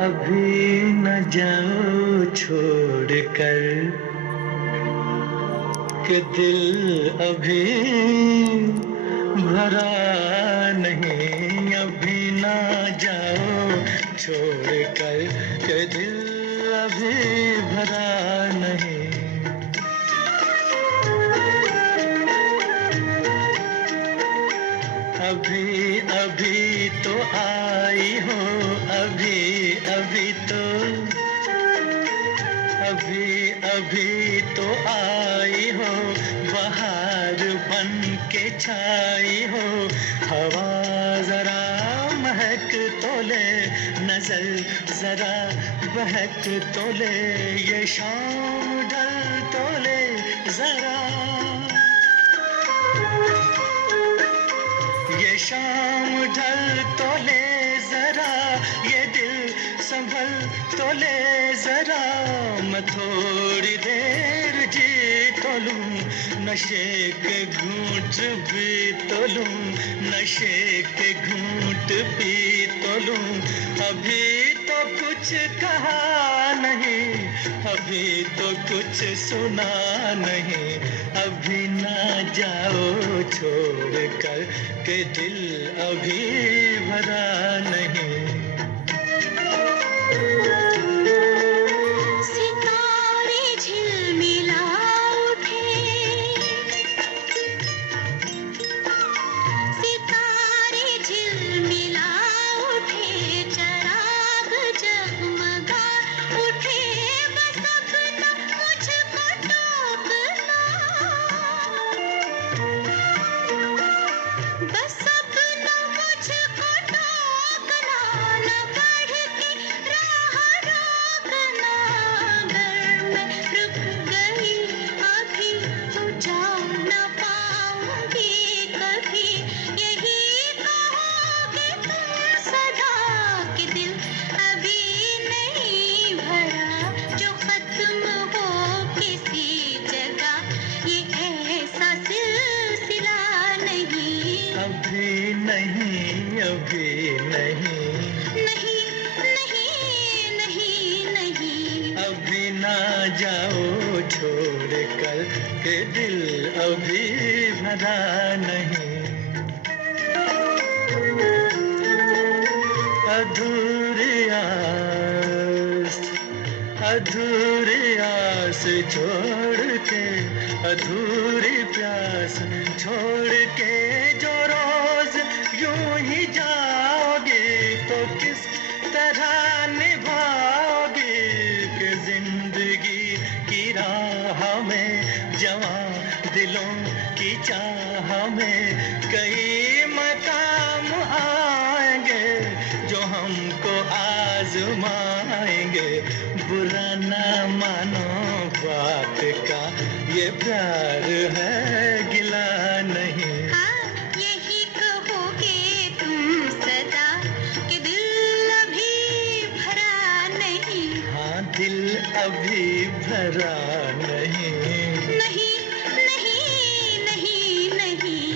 अभी न जाओ छोड़ कर कि दिल अभी भरा नहीं। अभी ना जाओ छोड़ कर कि दिल अभी भरा नहीं। अभी अभी तो आई हो, अभी अभी तो, अभी अभी तो आई हो, बहार बन के छाई हो। हवा जरा महक तो ले, नजर जरा बहक तो ले, ये शाम ढल तो ले जरा, ये शाम ढल तो ले जरा, ये दिल संभल तो ले जरा। मैं थोड़ी देर जी तो लूं, नशे के घूंट भी तो लूं, नशे के घूंट पी तो लूं। अभी तो कुछ कहा नहीं, अभी तो कुछ सुना नहीं। अभी ना जाओ छोड़ कर के दिल अभी भरा नहीं। सितारे झिलमिला उठे, सितारे झिलमिला उठे, चराग जगमगा उठे। बस अपना मुझको टोकना, बस अपना मुझको टोकना, न बढ़ के राह रोकना। अगर मैं रुक गई अभी तो जा न पाऊंगी कभी, यही कहोगे तुम सदा कि दिल अभी नहीं भरा, जो खत्म हो किसी जगह, ये ऐसा सिलसिला नहीं। अभी नहीं, अभी नहीं, नहीं नहीं नहीं नहीं, अभी ना जाओ छोड़ कर के दिल अभी भरा नहीं। अधूरी आस, अधूरी आस छोड़ के, अधूरी प्यास छोड़ के जो रोज यूं ही जाओगे, तो किस तरह निभाओगे कि जिंदगी की राह में, जवां दिलों की चाह में कई मकाम आएंगे जो हमको आजमाएंगे। बुरा ना मानो बात का, ये प्यार है गिला नहीं। हाँ यही कहोगे तुम सदा कि दिल अभी भरा नहीं। हाँ दिल अभी भरा नहीं। नहीं नहीं नहीं नहीं,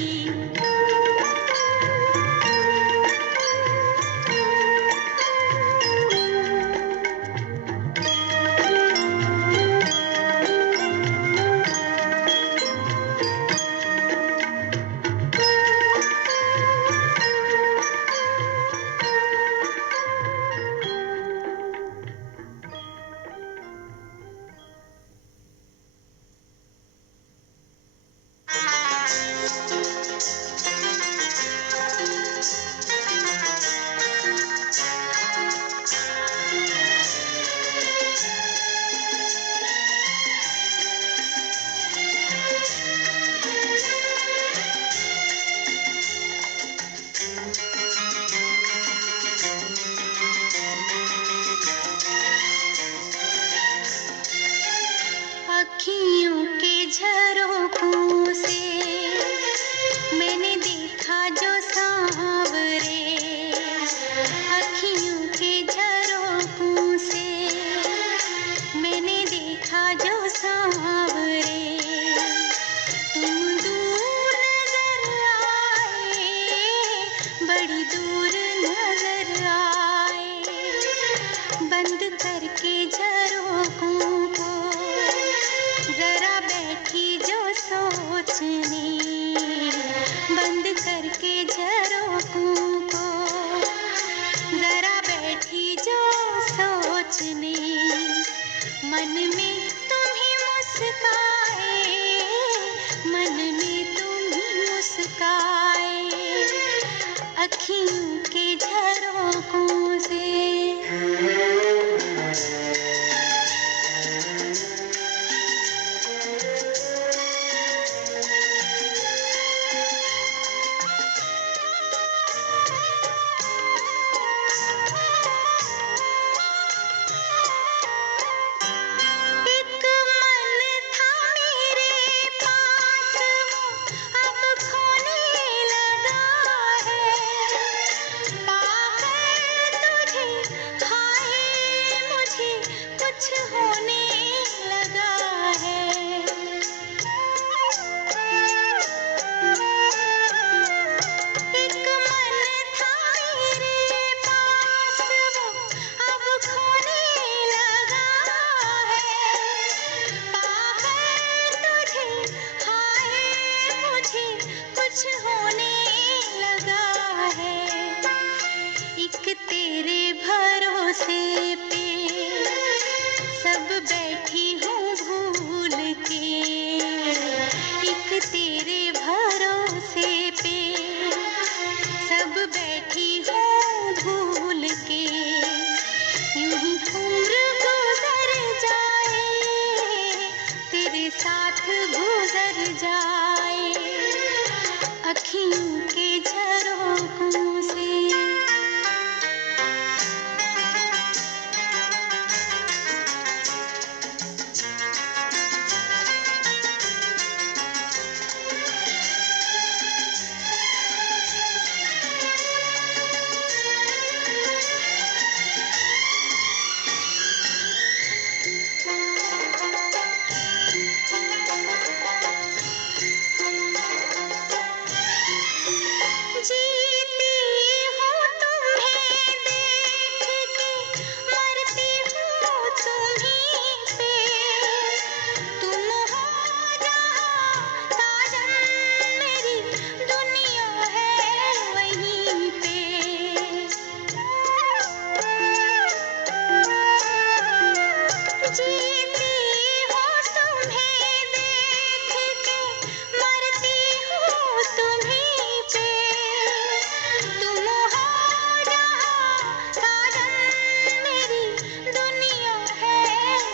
अखियों के झरोखों से मैंने देखा जो सांवरे, अखियों के झरोखों से मैंने देखा जो सांवरे। तुम दूर नजर आए, बड़ी दूर नजर आए, मन में तुम ही मुस्काए, मन में तुम ही मुस्काए, अखियों के झरोकों से। एक मन था मेरे पास, वो अब खोने लगा है। पाकर तुझे हाय मुझे कुछ होने लगा है। एक मन था मेरे पास, वो अब खोने लगा है। पाकर तुझे हाय मुझे कुछ होने लगा है। एक तेरे भरोसे पे सब बैठी हूँ भूल के, एक तेरे भरोसे पे सब बैठी हूँ भूल के। यूं ही उम्र गुजर जाए, तेरे साथ गुजर जाए, अखियों के झरोकों से। जीती हूँ तुम्हें देख के, मरती हूँ तुम्हीं पे। तुम हो जहाँ साजन, मेरी दुनिया है वहीं पे। जीती हूँ तुम्हें देख के, मरती हूँ तुम्हीं पे। तुम हो जहाँ साजन, मेरी दुनिया है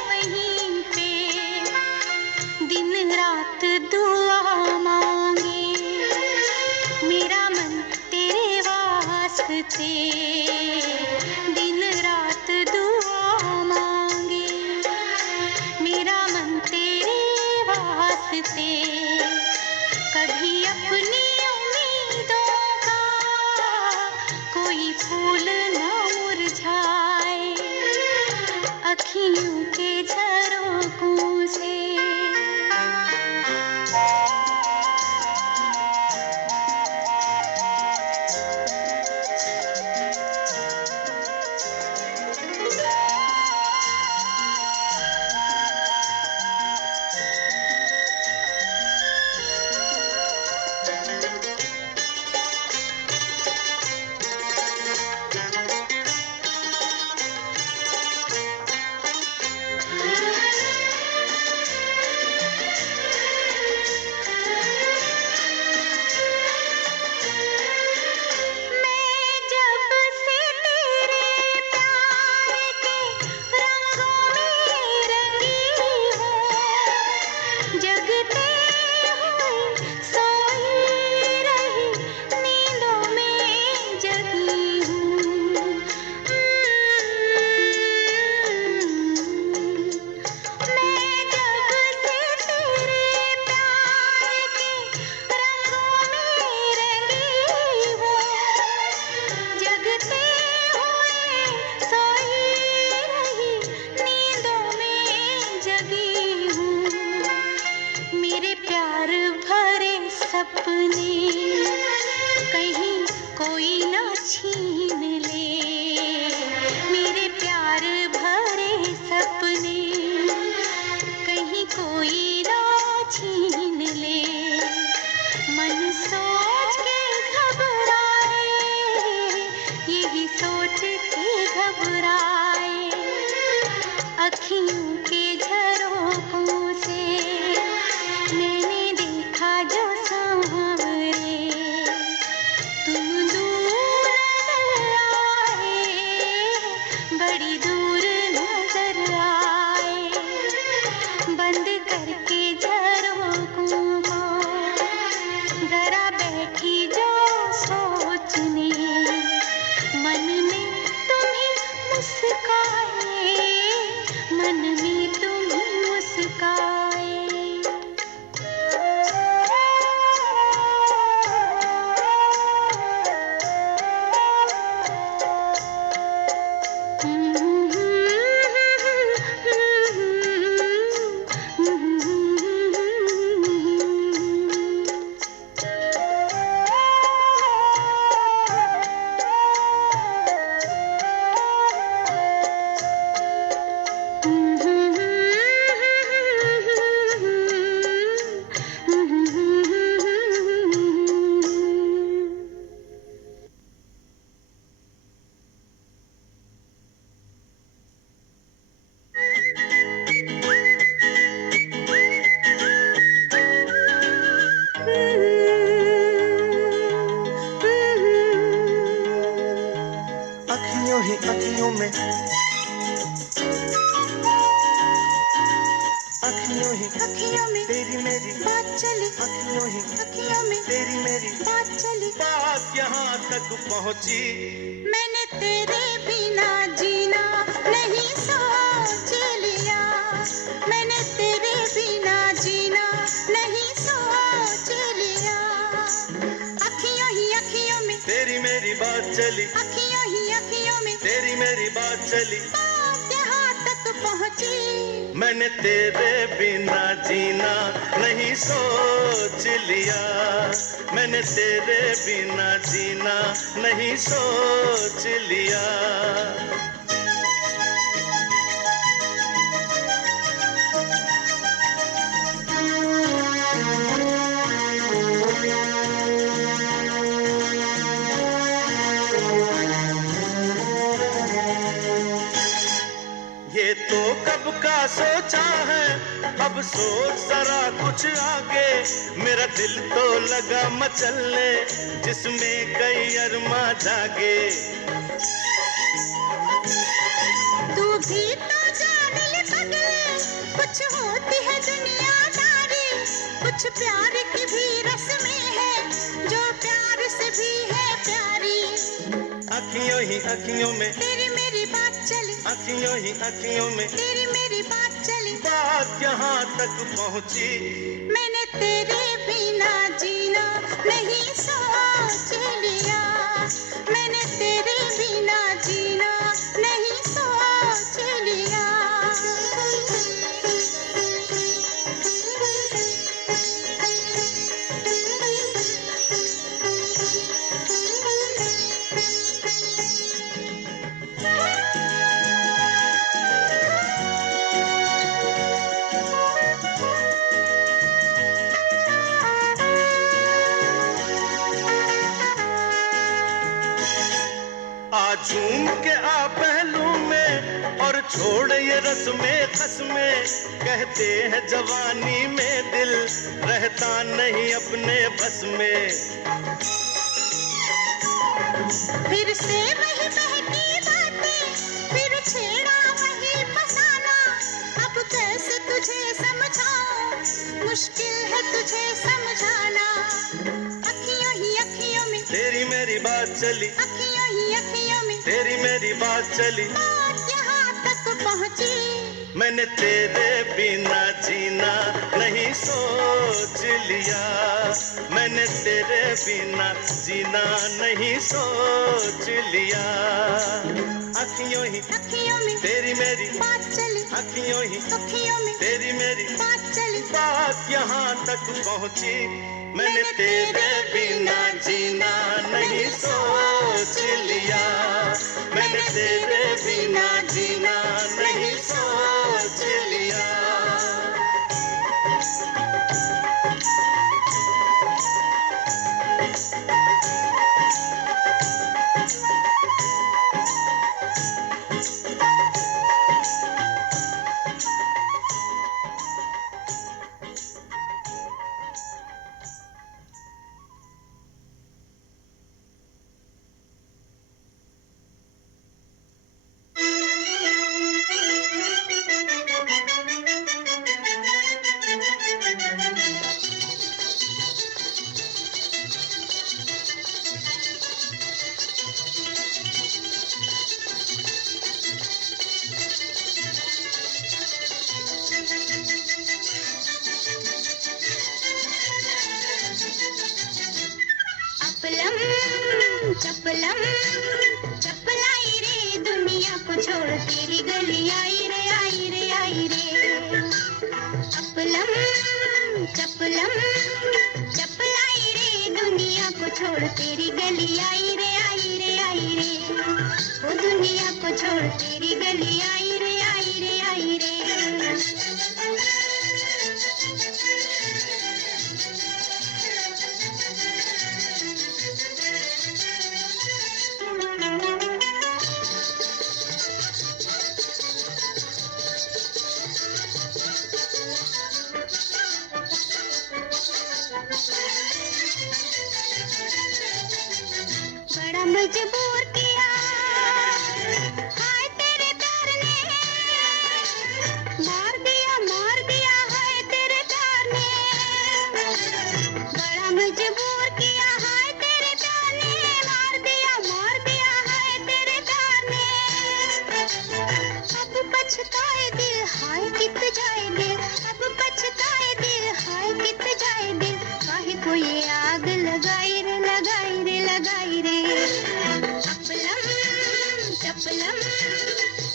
वहीं पे। दिन रात दुआ मांगे मेरा मन तेरे वास्ते, दिन रात दुआ मांगे मेरा मन तेरे वास्ते। कभी अपनी उम्मीदों का कोई फूल न मुरझाए, अखियों के झरोकों से। करके झरोखों को जरा बैठी जो सोचने, मन में तुम्हें मुस्काए, मन में तुम्हें मुस्काए। अखियों ही अखियों में, अखियों ही अखियों में तेरी मेरी बात चली, अखियों ही अखियों में तेरी मेरी बात चली। बात यहाँ तक पहुँची, मैंने तेरे बिना जीना नहीं सोच लिया, मैंने तेरे बिना जीना नहीं सोच लिया। अखियों ही अखियों में तेरी मेरी बात चली, अखियों ही अखियों में तेरी मेरी बात चली, बात यहाँ तक पहुँची। मैंने तेरे बिना जीना नहीं सोच लिया, मैंने तेरे बिना जीना नहीं सोच लिया। ये तो कब का सोचा है, अब सोच जरा कुछ आगे, मेरा दिल तो लगा मचलने जिसमें कई अरमा जागे। तू भी तो जान ले पगले, कुछ होती है दुनियादारी, कुछ प्यार की भी रस्में है जो प्यार से भी है प्यारी। अखियों ही अखियों में तेरी मेरी बात चली, अखियों ही अखियों में तेरी मेरी बात चली, बात यहाँ तक पहुँची, मैंने तेरे बिना जीना नहीं सोच लिया, मैंने तेरे बिना जीना नहीं सोच लिया। झूम के आ पहलू में और छोड़ ये रस्में खस्में, कहते हैं जवानी में दिल रहता नहीं अपने बस में। फिर से वही बहकी बातें, फिर छेड़ा वही फसाना, अब कैसे तुझे समझाऊं, मुश्किल है तुझे समझाना। अखियों ही अखियों में तेरी मेरी बात चली, अखियों ही अखियों में तेरी मेरी बात चली, बात यहाँ तक पहुँची, मैंने तेरे बिना जीना नहीं सोच लिया, मैंने तेरे बिना जीना नहीं सोच लिया। अखियों ही अखियों में तेरी मेरी बात चली, अखियों ही अखियों में तेरी मेरी बात चली, बात यहाँ तक पहुँची, मैंने तेरे बिना जीना नहीं सोच लिया, मैंने तेरे बिना जीना नहीं सोच लिया। चपलम चपलाई रे दुनिया को छोड़ तेरी गली आई रे आई रे आई रे। चपलम चपलम चपलाई रे दुनिया को छोड़ तेरी गली आई रे आई रे आई रे। वो दुनिया को छोड़ तेरी गली आई रे आई रे आई रे। बड़ा मजबूर किया हाय तेरे प्यार ने, मार दिया हाय तेरे प्यार ने। बड़ा मजबूर किया हाय तेरे प्यार ने, मार दिया हाय तेरे प्यार ने। अब पछताए दिल हाय कित जाए दिल, अब पछताए दिल हाय कित जाए दिल। काहे को ये आग लगाई रे लगाई रे लगाई रे। चपलम चपलम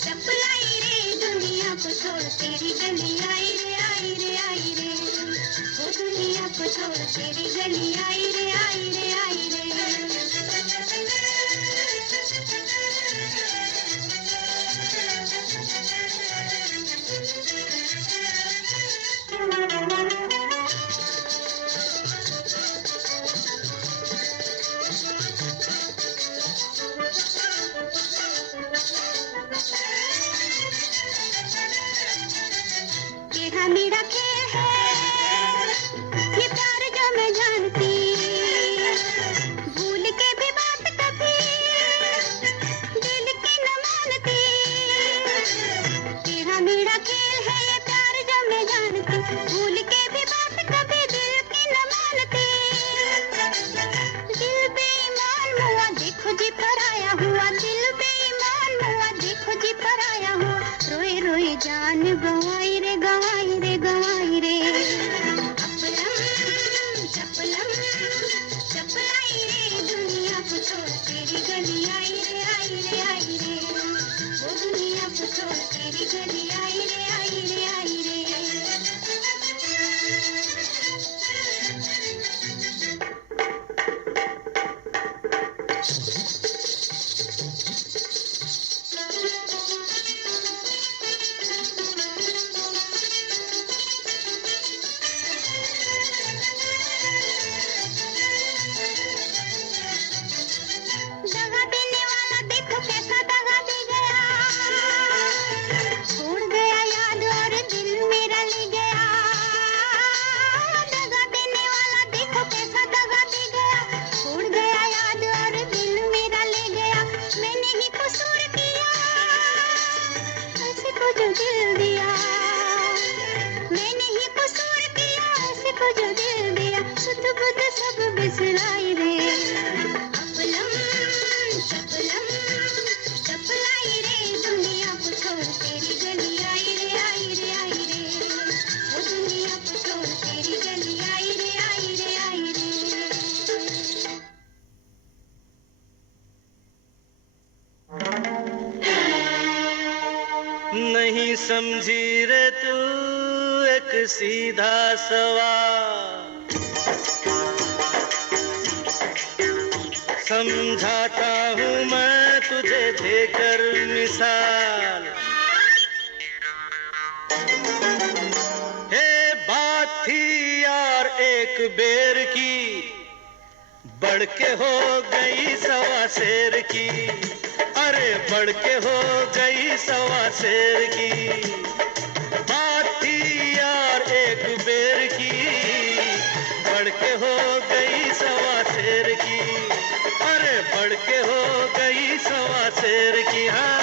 चपलाई रे दुनिया को छोड़ तेरी गली आई रे आई रे आई रे। वो दुनिया को छोड़ तेरी गली आई रे आई रे आई रे। मेरा खेल है ये प्यार जो मैं जानती, भूल के भी बात कभी दिल की न मानती। तेरा मेरा खेल है ये प्यार जो मैं जानती, भूल के भी बात कभी दिल की न मानती। दिल बेईमान हुआ देखो जी पराया हुआ, दिल बेईमान हुआ देखो जी पराया हुआ। रोए रोए जान गंवाई रे गंवाई रे गंवाई रे। चपलम चपलम चपलाई रे दुनिया को छोड़ तेरी गली आई रे आई रे आई रे। वो दुनिया को छोड़ तेरी गली आई रे आई रे आई रे। दगा देने वाला देखो कैसा दगा दे गया, छोड़ गया याद और दिल मेरा ले गया। दगा देने वाला देखो कैसा दगा दे गया, छोड़ गया याद और दिल मेरा ले गया। मैंने ही कसूर किया ऐसे को जो दिल दिया, मैंने ही कसूर किया ऐसे को जो दिल दिया। सुध बुध सब बिसराई रे। चपलम चपलम चपलाई रे दुनिया को छोड़ तेरी गली आई रे आई रे आई रे। वो दुनिया को छोड़ तेरी गली आई रे आई रे आई रे। नहीं समझी रे तू एक सीधा सवाल, समझाता हूँ मैं तुझे देकर मिसाल। हे बात थी यार एक बेर की, बढ़ के हो गई सवा शेर की। अरे बढ़ के हो गई सवा शेर की। बात थी यार एक बेर की, बढ़ के हो गई सवा शेर की। अरे बढ़ के हो गई सवा शेर की। हाँ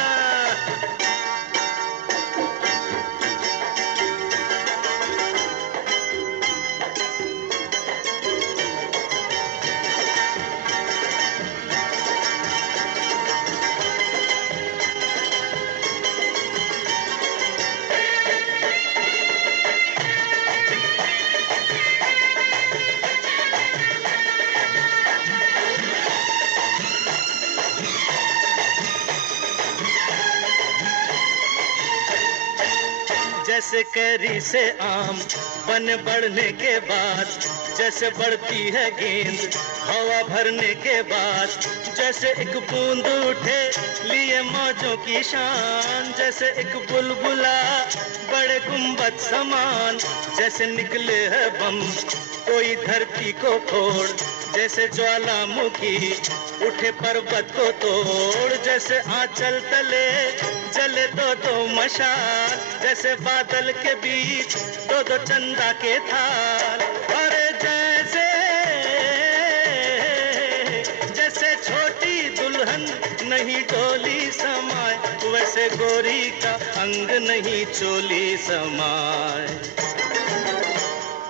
जैसे कैरी से आम बन बढ़ने के बाद, जैसे बढ़ती है गेंद हवा भरने के बाद, जैसे एक बूंद उठे लिए मौजों की शान, जैसे एक बुलबुला बड़े गुंबद समान, जैसे निकले है बम कोई धरती को फोड़, जैसे ज्वालामुखी उठे पर्वत को तोड़, जैसे आंचल तले जले दो दो मशाल, जैसे बादल के बीच दो दो चंदा के थाल। अरे जैसे जैसे छोटी दुल्हन नहीं डोली समाए, वैसे गोरी का अंग नहीं चोली समाए।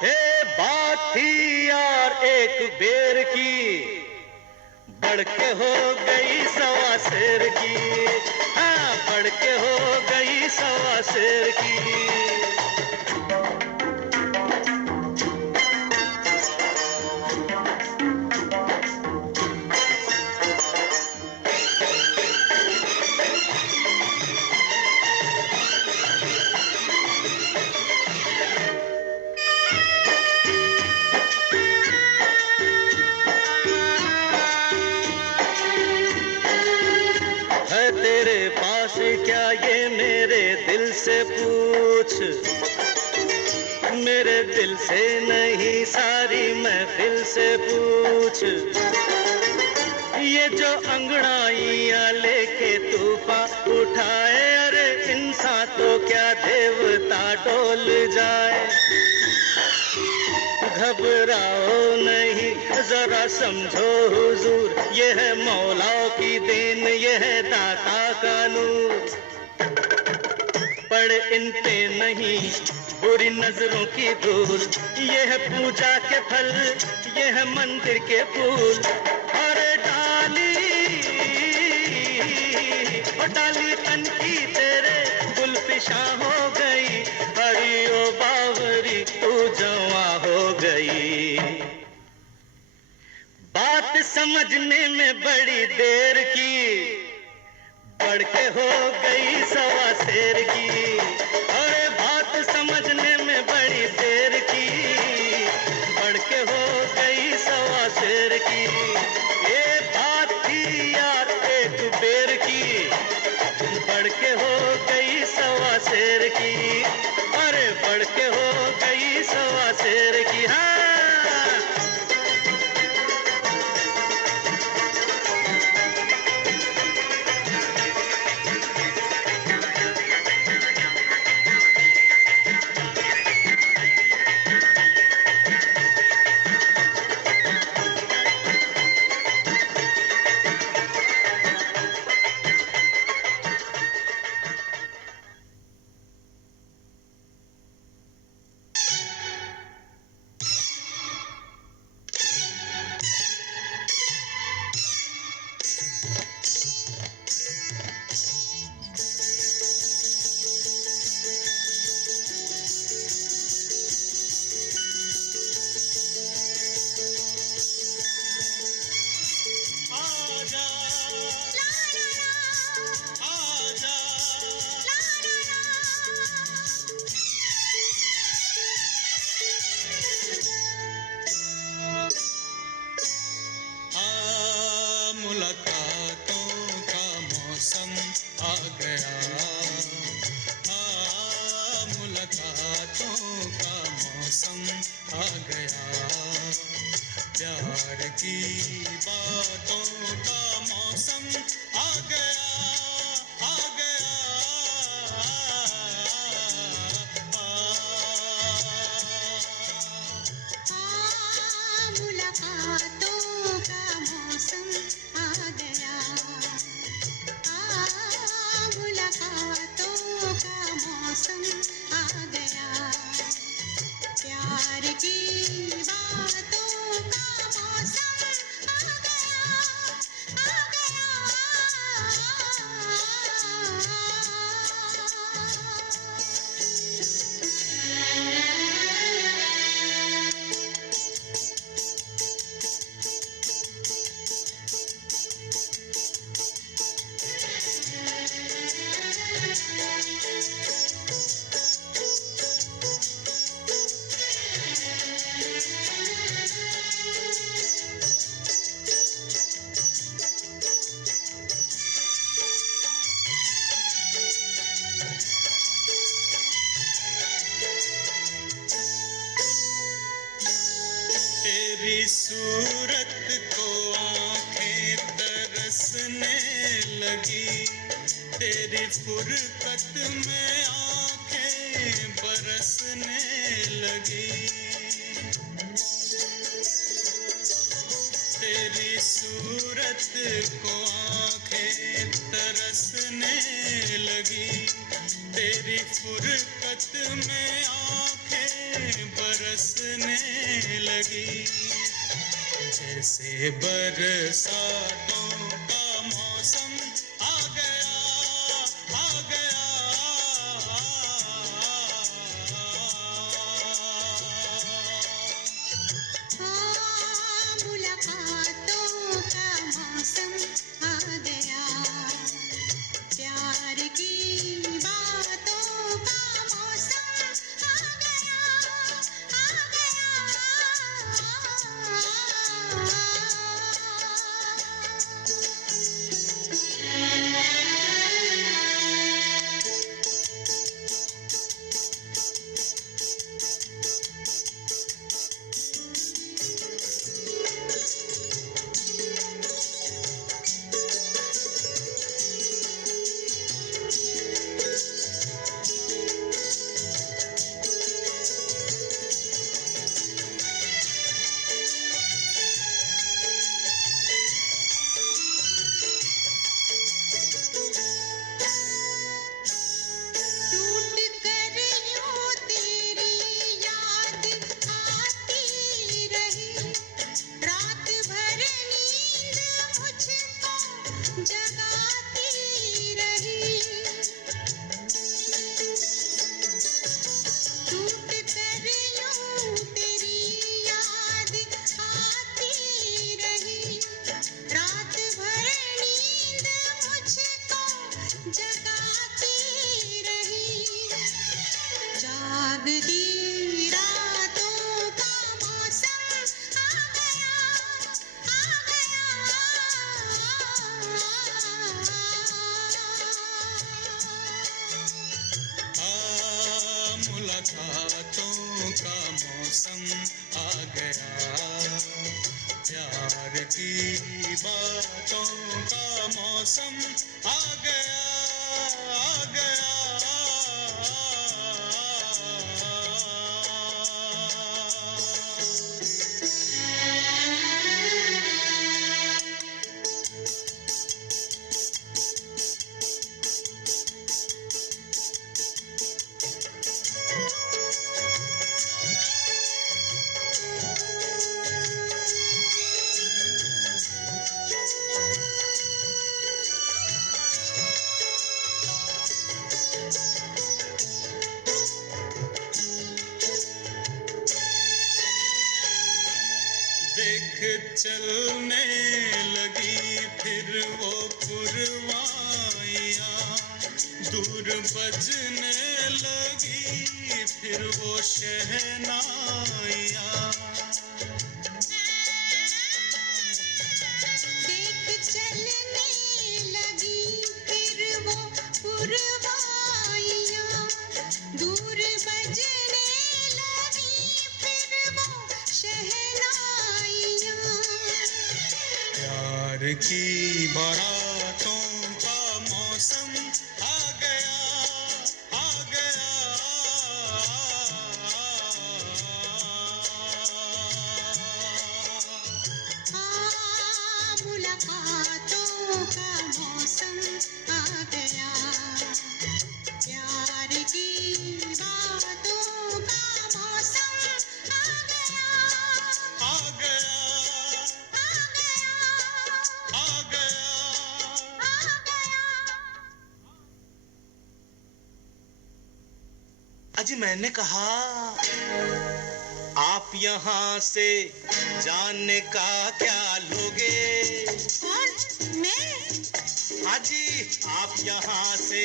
हे बात थी यार एक बेर की, बढ़ के हो गई सवा शेर की, हाँ बढ़ के हो गई सवा शेर की। तेरे पास क्या ये मेरे दिल से पूछ, मेरे दिल से नहीं सारी महफिल से पूछ। ये जो अंगड़ाइयाँ लेके तूफान उठाए, अरे इंसान तो क्या देवता डोल जाए। घबराओ नहीं जरा समझो हुजूर, ये है मौला की देन, ये है दाता का नूर। पड़े इन पे नहीं बुरी नजरों की धूल, ये है पूजा के फल, ये है मंदिर के फूल। अरे डाली तन की तेरे गुलफिशा हो गई, हरी ओ बावरी तू जवा हो गई। बात समझने में बड़ी देर की, बढ़ के हो गई सवा शेर की। अरे बात समझने में बड़ी देर की, बढ़ के हो गई सवा शेर की। ये बात थी यार एक बेर की, बढ़ के हो गई सवा शेर की। अरे बढ़ के हो गई सवा शेर की। हाँ प्यार की बातों का मौसम आ गया। तेरी सूरत को आंखें तरसने लगी, तेरी फुरकत में आंखें बरसने लगी। तेरी सूरत को आंखें तरसने लगी, तेरी फुरकत में आंखें बरसने लगी। जैसे बरसातों का मौसम आ गया, आ गया। मुलाकातों का मौसम आ गया, प्यार की बातों का मौसम आ गया, आ टूट कर यूं तेरी याद आती रही, रात भर नींद मुझको जगाती रही। टूट कर यूं तेरी याद आती रही, रात भर नींद मुझको जगाती रही। जागती रातों का मौसम आ गया, आ गया। मुलाकातों का मौसम आ गया, प्यार की बातों का मौसम आ गया, आ गया। देख चलने लगी फिर वो पुरवाइयाँ, दूर बजने लगी फिर वो शहनाइयाँ। देख चलने लगी फिर वो पुरवाइयाँ, दूर बजने लगी फिर वो शहनाइयाँ। प्यार की बारातों का मौसम आ गया, आ गया। मुलाकातों का मौसम आ गया, प्यार की बातों का मौसम आ गया, आ गया, आ गया, आ गया। आ गया। अजी मैंने कहा आप यहाँ से जाने का क्या लोगे? कौन? मैं? हाँ जी, आप यहाँ से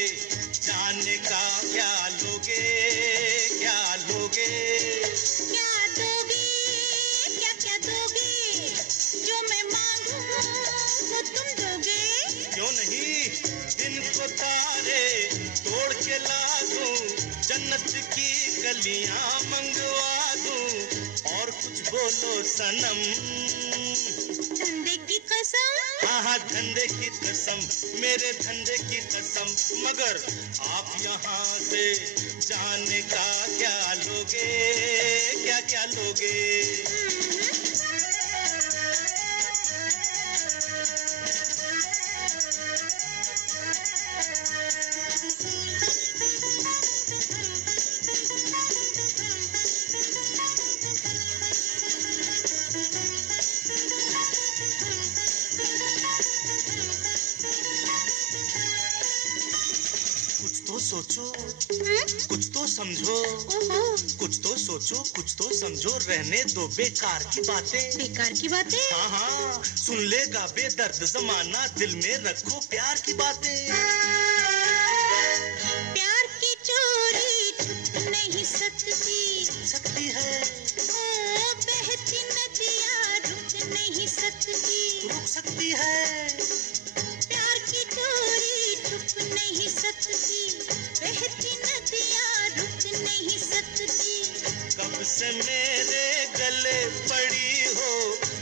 जाने का क्या लोगे? क्या लोगे? क्या दोगे? क्या दोगे? जो मैं मांगूं वो तुम दोगे? क्यों नहीं, दिन को तारे तोड़ के ला दूं, जन्नत की गलियां मंगवा दूं, और कुछ बोलो सनम। धंधे की कसम, हाँ हाँ धंधे की कसम, मेरे धंधे की कसम। मगर आप यहाँ से जाने का क्या लोगे, क्या क्या लोगे? सोचो, कुछ तो समझो, कुछ तो सोचो, कुछ तो समझो, रहने दो बेकार की बातें। बेकार की बातें? हाँ हाँ, सुन लेगा बेदर्द जमाना, दिल में रखो प्यार की बातें। प्यार की चोरी छुप नहीं सकती है। ओ बहती नदियाँ रुक नहीं सकती है। प्यार की चोरी छुप नहीं सकती, बहती नदियाँ रुक नहीं सकती। कब से मेरे गले पड़ी हो,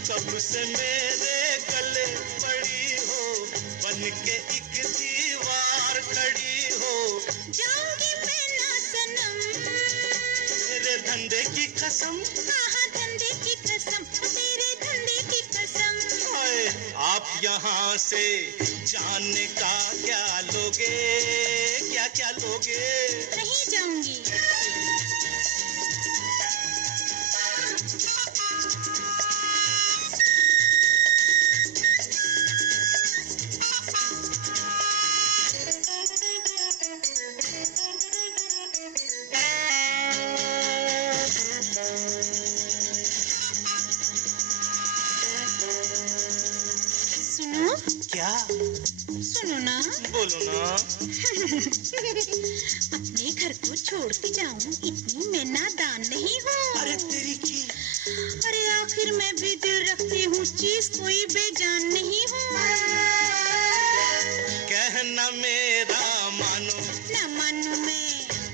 कब से मेरे गले पड़ी हो, बन के एक दीवार खड़ी हो। जाऊंगी मैं ना सनम, तेरे धंधे की कसम। हाँ धंधे की कसम, तेरे धंधे की कसम। हाय, आप यहाँ से जाने का क्या लोगे, क्या क्या लोगे? नहीं जाऊंगी। सुनो। क्या? सुनो ना। बोलो ना। अपने घर को छोड़ के जाऊं इतनी मैं नादान नहीं हूँ। अरे तेरी की। अरे आखिर मैं भी दिल रखती हूँ, चीज कोई बेजान नहीं हूँ। कहना मेरा मानो, ना मानू मैं,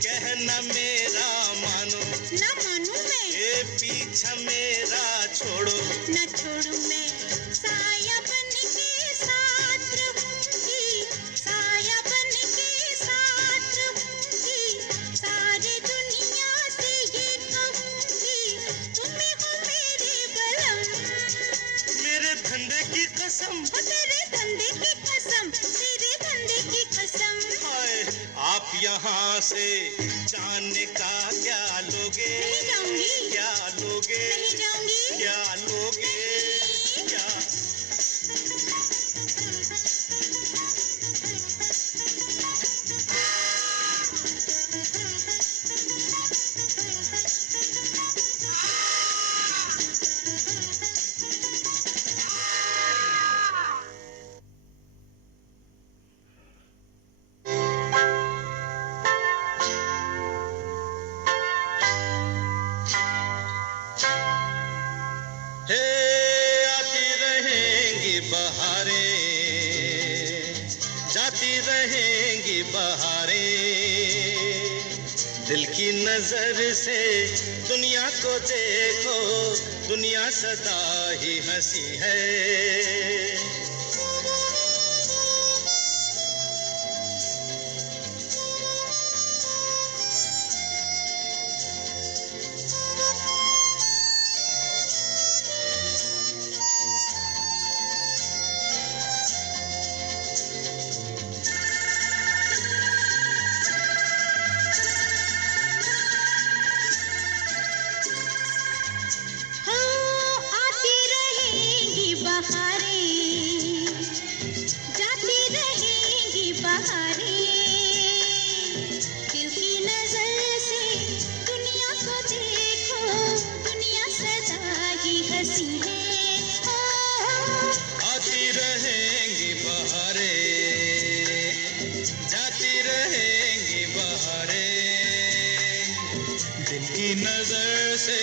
कहना मेरा मानो, ना मानू मैं, ये पीछा मेरा छोड़ो, ना छोड़ू मैं। साया बन के साथ रहूंगी, साया बन के साथ रहूंगी, सारी दुनिया से ये कहूंगी, तुम्हें हो मेरे बलम। मेरे धंधे की कसम। तेरे धंधे की कसम, तेरे धंधे की कसम। हाय, आप यहाँ से जाने का क्या लोगे? नहीं जाऊंगी। क्या लोगे? नहीं जाऊंगी। क्या लोगे? क्या? दिल की नजर से दुनिया को देखो, दुनिया सदा ही हंसी है। नजर से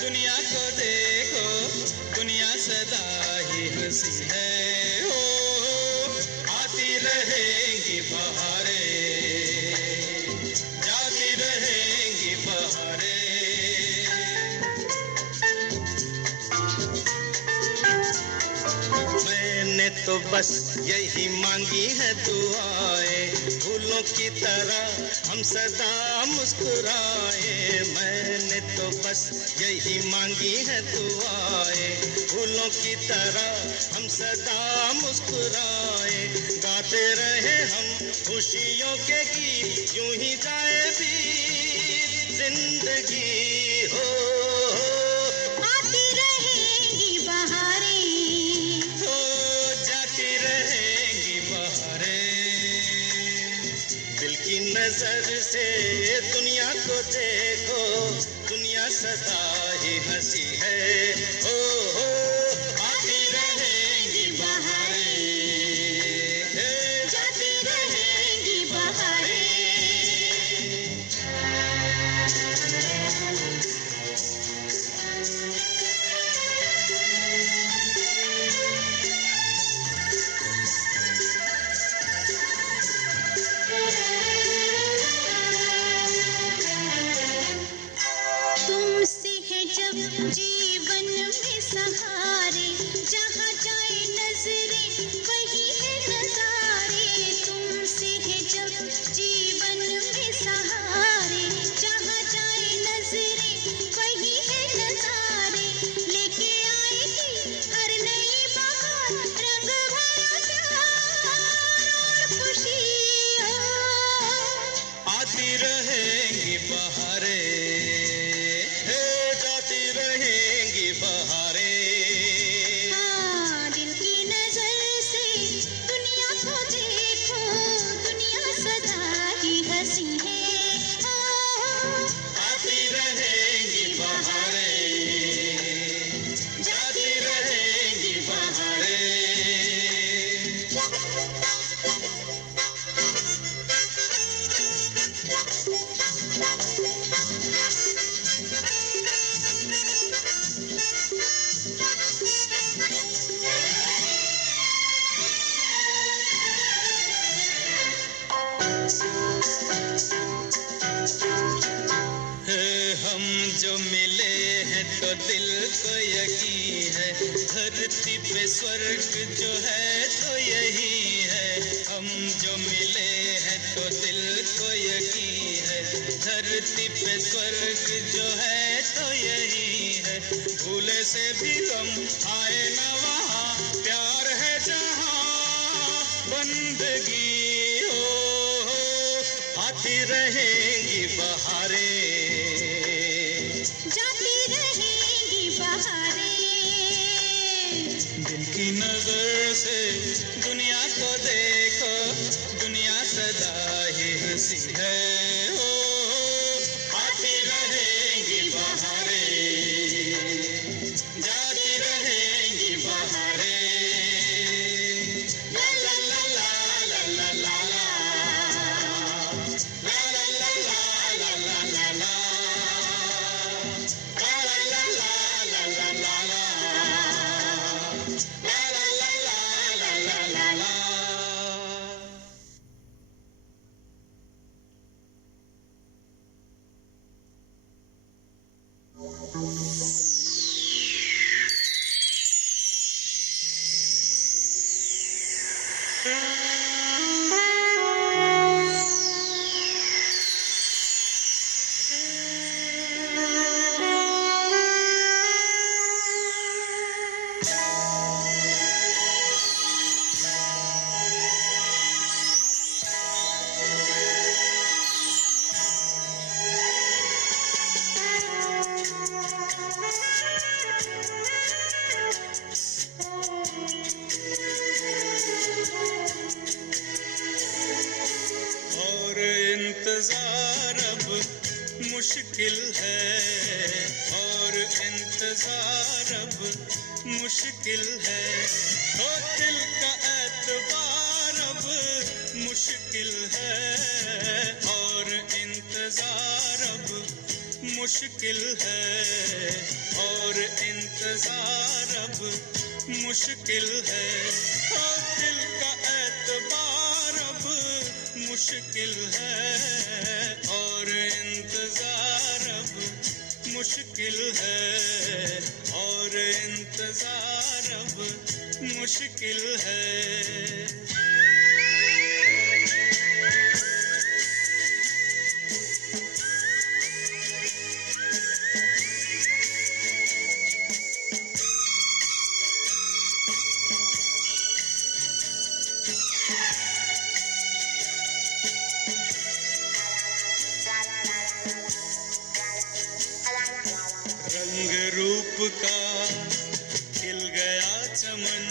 दुनिया को देखो, दुनिया सदा ही हंसी है। ओ आती रहेंगी बहारें, जाती रहेंगी बहारें। तो बस यही मांगी है दुआएं, फूलों की तरह हम सदा मुस्कुराए। मैंने तो बस यही मांगी है दुआएं, फूलों की तरह हम सदा मुस्कुराए। गाते रहे हम खुशियों के गीत, यूं ही जाए भी जिंदगी हो। आती रहेगी बहारें, हो जाती रहेंगी बहारें। दिल की नजर से दुनिया को देखो, दुनिया सदा ही हंसी है। हो आती रहेंगी बहारें, जाती रहेगी बहारें। तुमसे है जब जीवन में सहारे, जहाँ जाए नजरें वही है नजारे। तुमसे है जब जीवन में सहारे, जहाँ जाए नजरें वही है नजारे। लेके आएगी हर नई बहार, रंग भरा प्यार और खुशी हो। आती रहेंगी बहारें, जाती रहेंगी बहारें। हाँ, दिल की नजर से दुनिया को देखो, दुनिया सदा ही हंसी है। आती रहेंगी बहारें, जाती रहेंगी बहारें। हम जो मिले हैं तो दिल को यकीन है, धरती पे स्वर्ग जो है तो यही है। हम जो मिले हैं तो दिल को यकीन है, धरती पे स्वर्ग जो है तो यही है। भूले से भी हम आए ना वहाँ, प्यार है जहाँ बंदगी हो। आती रहेंगी बहारें, जाती रहेगी बहारें। दिल की नजर से दुनिया को देखो, दुनिया सदा ही हंसी है। हो आती रहेंगी बहारें, जाती रहेंगी बहारें। ला ला ला ला ला ला ला ला, ला ला ला ला ला ला ला, ला ला ला ला ला ला ला। La la la la la la la la. और इंतजार अब मुश्किल है, और इंतजार अब मुश्किल है। ओ दिल का एतबार अब मुश्किल है, और इंतजार अब मुश्किल है, और इंतजार अब मुश्किल है। ओ दिल का एतबार अब मुश्किल है, और इंतजार अब मुश्किल है, और इंतजार अब मुश्किल है। रंग रूप का खिल गया चमन,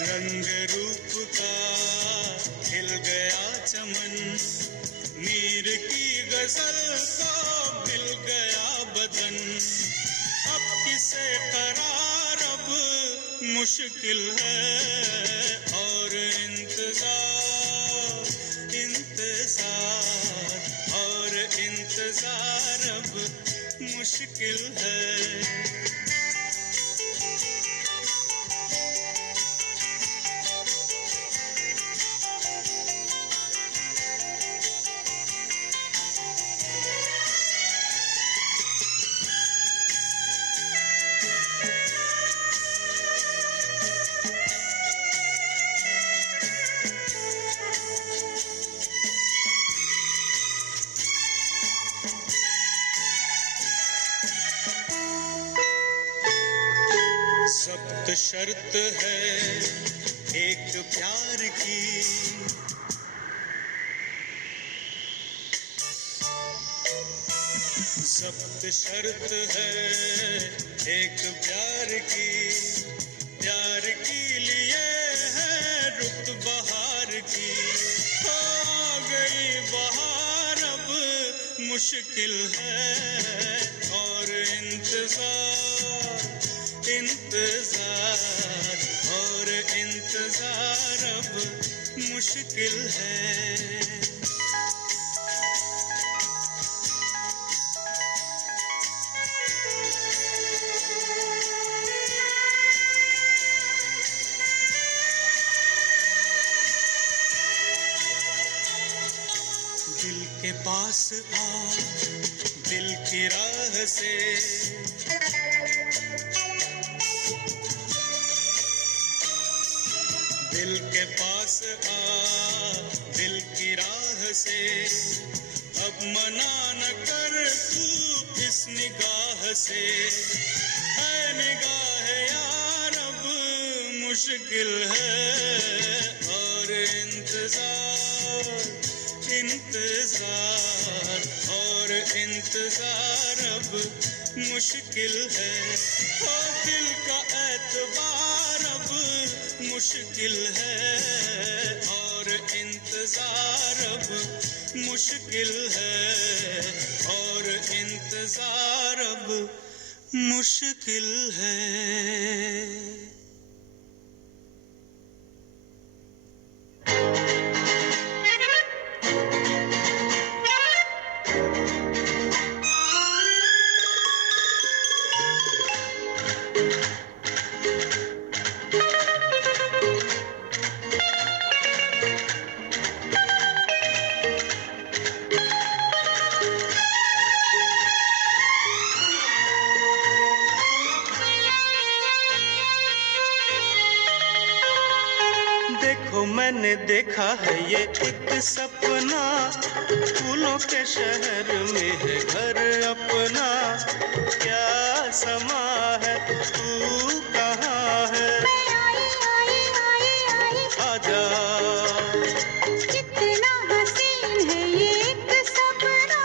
रंग रूप का खिल गया चमन, मीर की गजल को मिल गया बदन, अब किसे करार अब मुश्किल है, और इंतजार इंतजार और इंतजार अब मुश्किल है। सख्त शर्त है एक प्यार की, सख्त शर्त है एक प्यार की, प्यार के लिए है रुत बहार की, आ गई बहार अब मुश्किल है, और इंतजार इंतजार और इंतजार अब मुश्किल है। दिल के पास आ दिल की राह से, दिल के पास आ दिल की राह से, अब मना न कर तू इस निगाह से, है निगाह यार अब मुश्किल है, और इंतजार इंतजार और इंतजार अब मुश्किल है, ओ दिल का एतबार अब मुश्किल है, और इंतजार अब मुश्किल है, और इंतजार अब मुश्किल है। देखो मैंने देखा है ये एक सपना, फूलों के शहर में है घर अपना, क्या समा है तू कहाँ है, मैं आई आई आई आई आजा, कितना हसीन है ये एक सपना,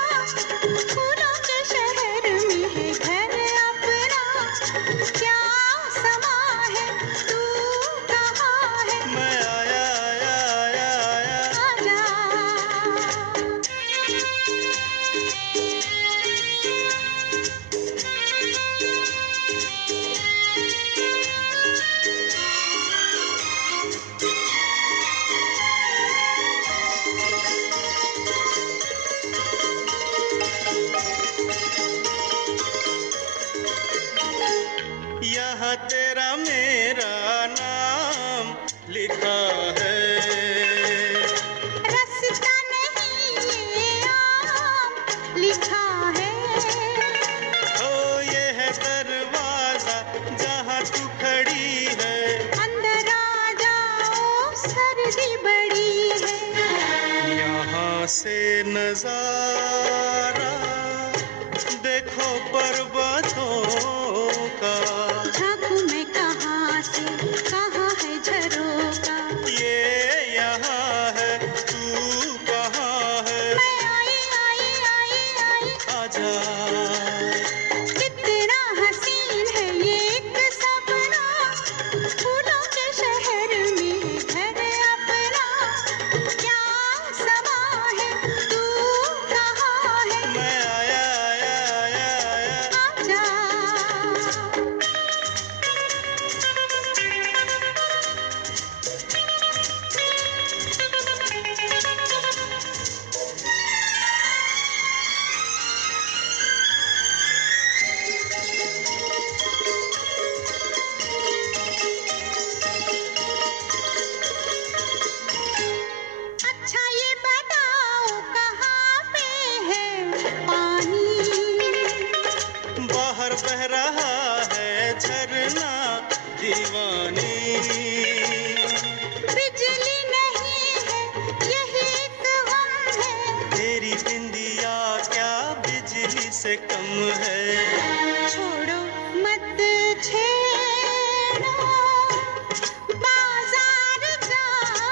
फूलों के शहर में है घर अपना, क्या समा है तू कहाँ है, मैं आया आया आया आया, आजा। यहाँ से नजारा देखो पर्वतों का। झांकू मैं कहाँ से, कहाँ है झरोका। ये यहाँ है, तू कहाँ है। मैं आई आई आई आई। आजा। कितना हसीन है ये एक सपना, फूलों के शहर में घर अपना। क्या समा है, तू कहाँ है। मैं आया आया आया आया। आजा। अच्छा ये बताओ कहाँ पे है पानी। बाहर बह रहा है झरना दीवानी। बिजली नहीं है यही एक गम है। तेरी बिंदिया क्या बिजली से कम है। छोड़ो मत छेड़ो, बाजार जाओ।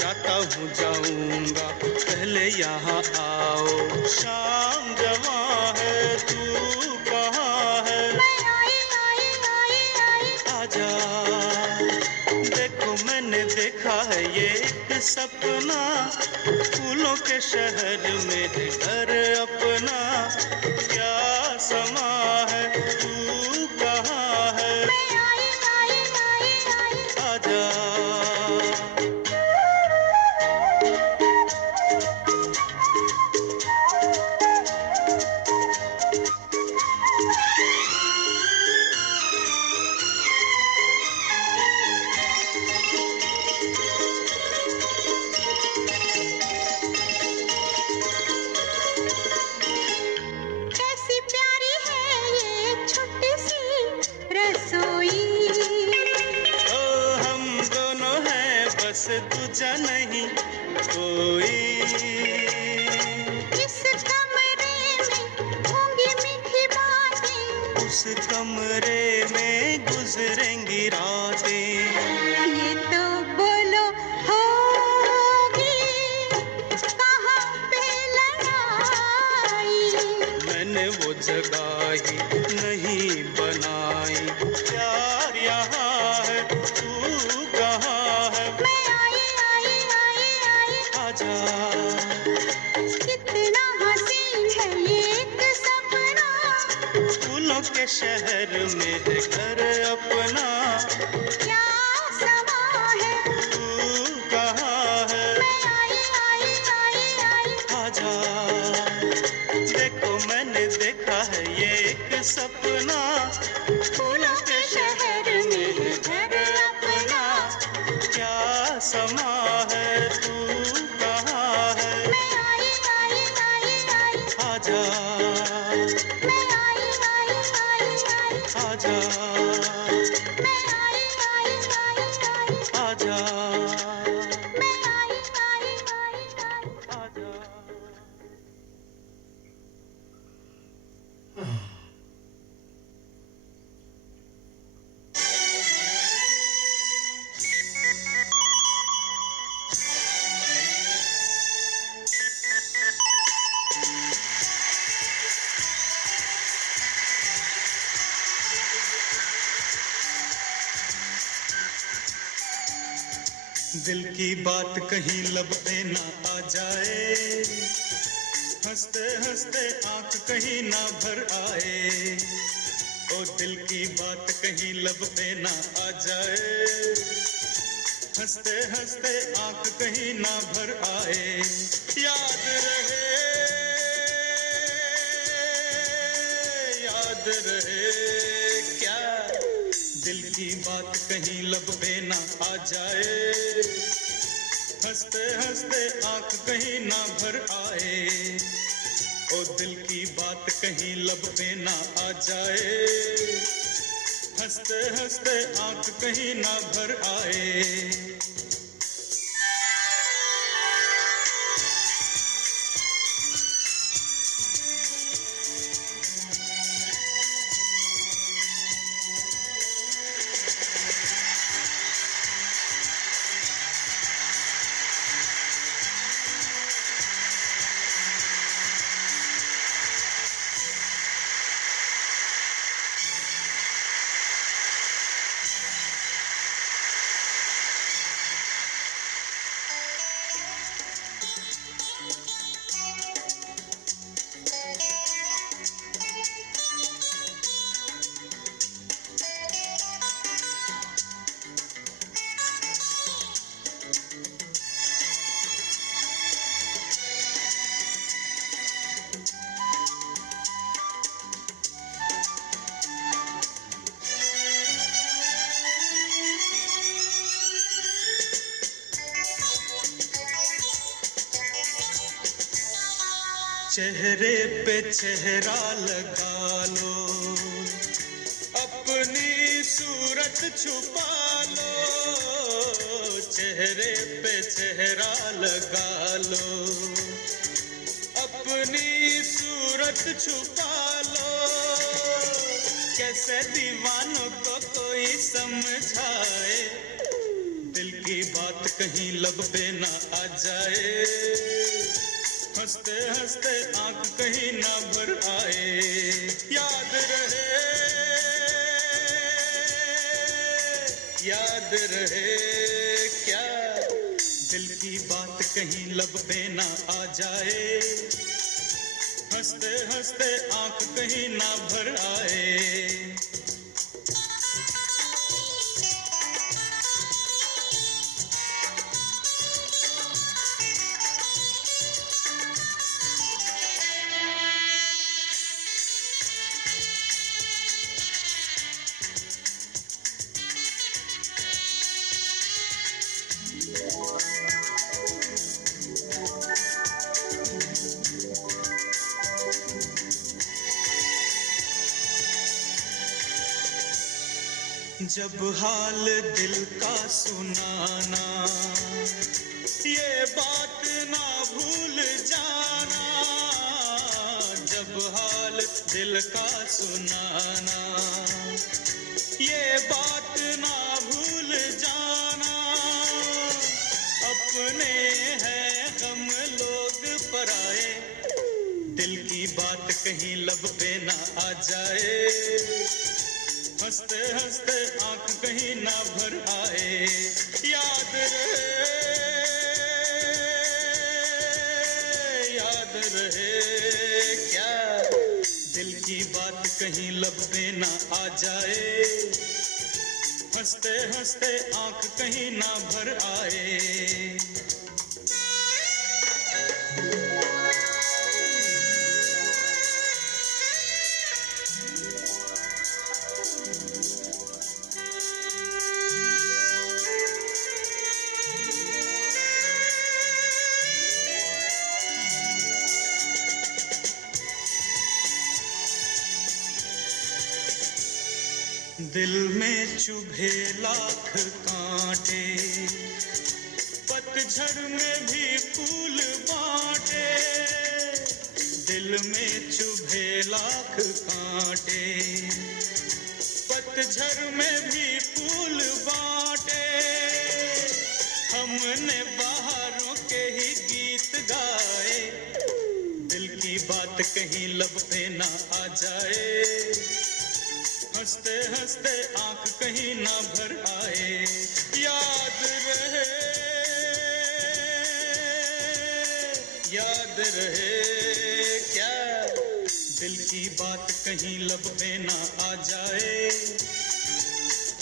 जाता हूँ जाऊंगा, पहले यहाँ आओ। शाम जवां है, तू कहाँ है। मैं आई आई आई आई। आजा। देखो मैंने देखा है ये एक सपना, फूलों के शहर में है घर अपना। क्या समा है, तू कहाँ है। मैं आई आई आई आई। आजा। कैसी प्यारी है ये छोटी सी रसोई। ओ हम दोनों हैं बस, दूजा नहीं कोई। इस कमरे में होंगी मीठी बातें। उस कमरे में गुजरेंगी रातें। ये तो बोलो होगी कहाँ पे लड़ाई। मैंने वो जगह ही नहीं बनाई। प्यार यहाँ है, तू कहाँ है। मैं आई आई आई आई। आजा। कितना हसीन है ये एक सपना, फूलों के शहर में है घर अपना। क्या समा है। तू कहाँ है। मैं आई आई आई आई। आजा। देखो मैंने देखा है ये एक सपना, फूलों के शहर में है घर अपना। क्या समा है, तू कहाँ है। मैं आई आई आई आई। आजा। मैं आई आई आई आई। आजा। मैं आई आई आई आई। आजा। मैं आई आई आई आई। आजा। दिल की बात कहीं लब पे ना आ जाए, हंसते हंसते आंख कहीं ना भर आए। ओ दिल की बात कहीं लब पे ना आ जाए, हंसते हंसते आंख कहीं ना भर आए। याद रहे क्या दिल की बात कहीं लब पे ना आ जाए, हंसते हंसते आंख कहीं ना भर आए। ओ दिल की बात कहीं लब पे ना आ जाए, हंसते हंसते आंख कहीं ना भर आए। चेहरे पे चेहरा लगा लो, अपनी सूरत छुपा लो, चेहरे पे चेहरा लगा लो, अपनी सूरत छुपा लो। कैसे दीवानों को कोई समझाए, दिल की बात कहीं लब पे ना आ जाए, हंसते हंसते आंख कहीं ना भर आए। याद रहे, याद रहे क्या, दिल की बात कहीं लब पे ना आ जाए, हंसते हंसते आंख कहीं ना भर आए। जब हाल दिल का सुनाना, ये बात ना भूल जाना, जब हाल दिल का सुनाना, ये बात ना भूल जाना। अपने हैं हम लोग पराए, दिल की बात कहीं लब पे ना आ जाए, हंसते हंसते आंख कहीं ना भर आए। याद रहे, याद रहे क्या, दिल की बात कहीं लब पे ना आ जाए, हंसते हंसते आंख कहीं ना भर आए। दिल में चुभे लाख कांटे, पतझड़ में भी फूल बांटे, दिल में चुभे लाख कांटे, पतझड़ में भी फूल बांटे। हमने बहारों के ही गीत गाए, दिल की बात कहीं लब पे ना आ जाए, हंसते हंसते आंख कहीं ना भर आए। याद रहे, याद रहे क्या, दिल की बात कहीं लब पे ना आ जाए,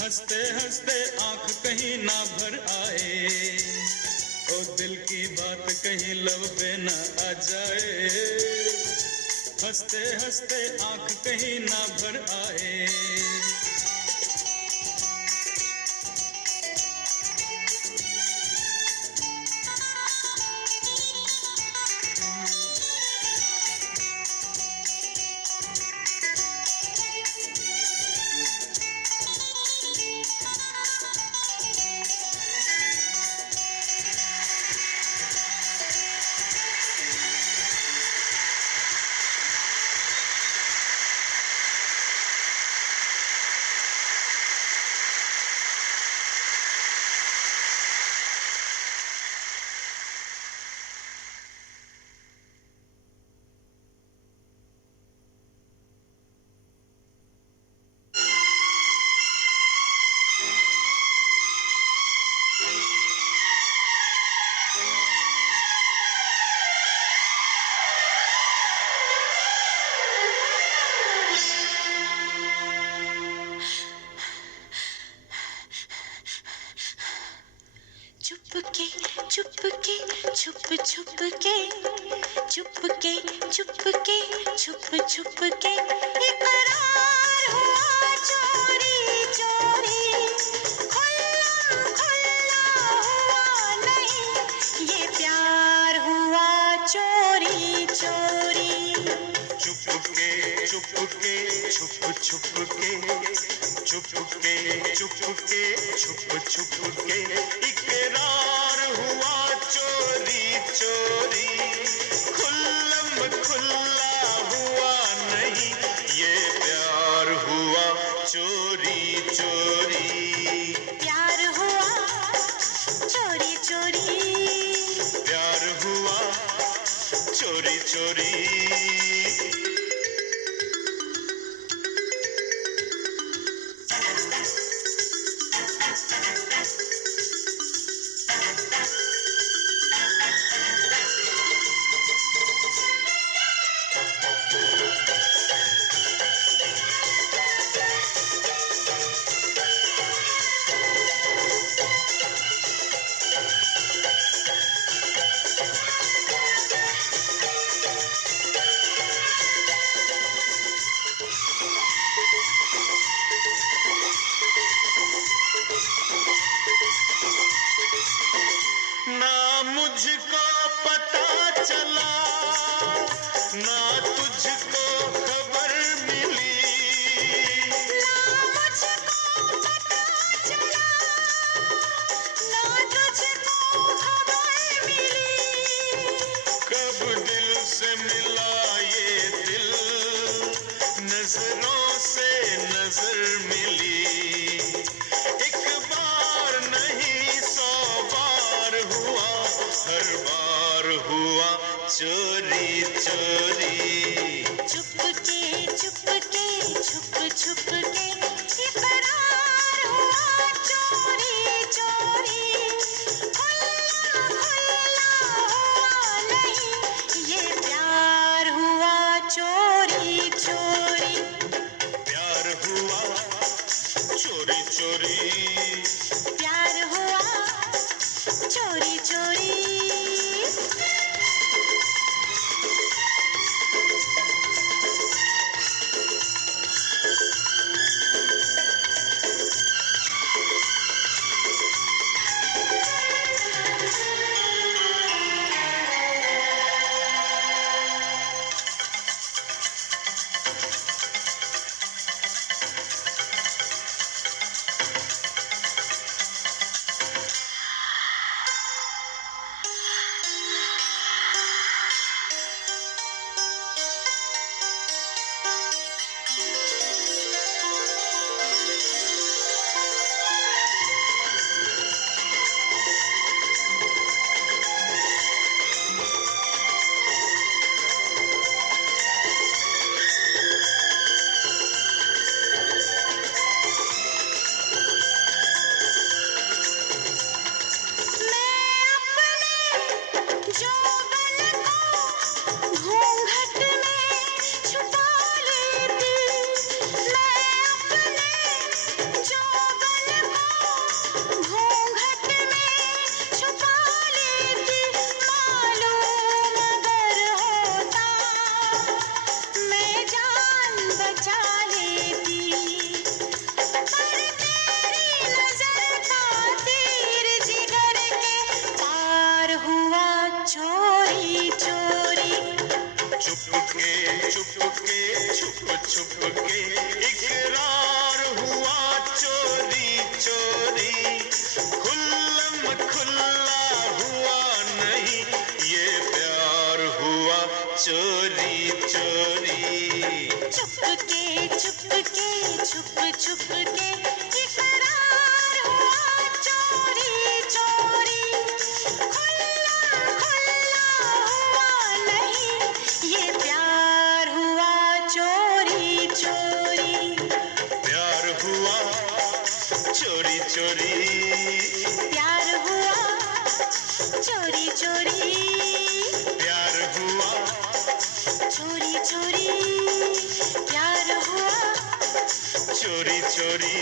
हंसते हंसते आंख कहीं ना भर आए। ओ दिल की बात कहीं लब पे ना आ जाए, हंसते हंसते आंख कहीं ना भर आए। छुप के इकरार हुआ चोरी चोरी, खुल्ला खुल्ला हुआ नहीं, ये प्यार हुआ चोरी चोरी। चुपके छुप छुप के, चुपके चुपके छुप छुप के इकरार हुआ चोरी चोरी, खुल्लम खुल्ला हुआ नहीं, ये प्यार हुआ चोरी चोरी। प्यार हुआ चोरी चोरी, प्यार हुआ चोरी चोरी। ना मुझको पता चला, ना तुझको खबर मिली, ना मुझको पता चला, ना तुझको खबर मिली। कब दिल से मिला ये दिल, नजरों से नजर मिली, एक बार नहीं 100 बार हुआ, हर बार हुआ चोरी चोरी। चुपके चुपके छुप छुप के इकरार हुआ चोरी चोरी, खुल्ला खुल्ला हुआ नहीं, ये प्यार हुआ चोरी चोरी। प्यार हुआ चोरी चोरी, प्यार हुआ चोरी चोरी। चुपके छुप छुप के इकरार हुआ चोरी चोरी, खुल्लम खुल्ला हुआ नहीं, ये प्यार हुआ चोरी चोरी। चुपके चुपके छुप छुप के इकरार हुआ चोरी चोरी, खुल्ला खुल्ला हुआ नहीं, ये प्यार हुआ चोरी चोरी। प्यार हुआ चोरी चोरी, प्यार हुआ चोरी चोरी, प्यार हुआ चोरी चोरी, प्यार हुआ चोरी चोरी।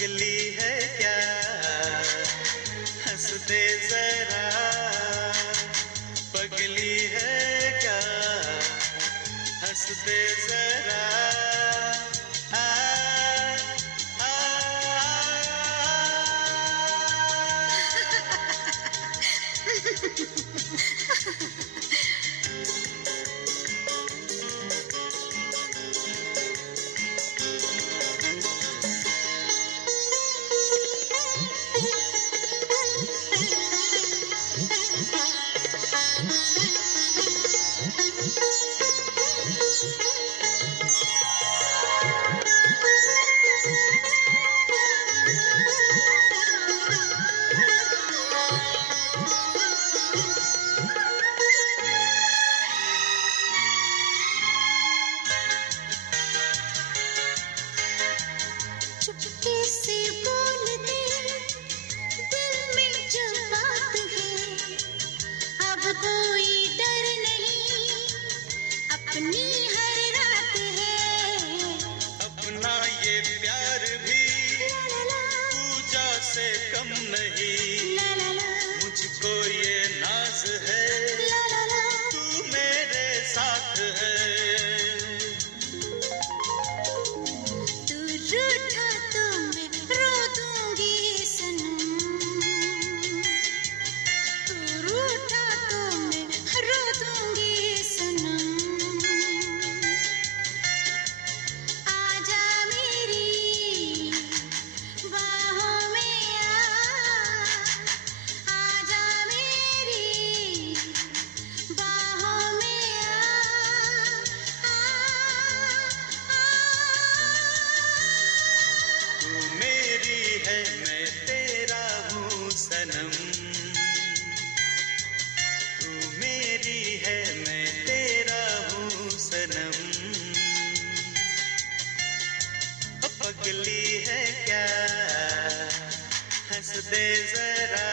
पगली है क्या, हंस दे जरा, पगली है क्या, हंस दे जरा। आ, आ, चुपके से बोल दे दिल में जो बात है, अब कोई डर नहीं, अपनी हर रात है। अपना ये प्यार भी ला ला पूजा से कम नहीं, ला ला ला मुझको ये नाज है, ला ला ला। तू मेरे साथ है। तू रूठा तो मैं रो दूंगी सनम, तू रूठा तो मैं रो दूंगी सनम। आजा मेरी बाहों में आजा मेरी बाहों में तू मेरी है मैं तेरा हूँ सनम, तू मेरी है मैं तेरा हूँ सनम। पगली है क्या, हंस दे जरा,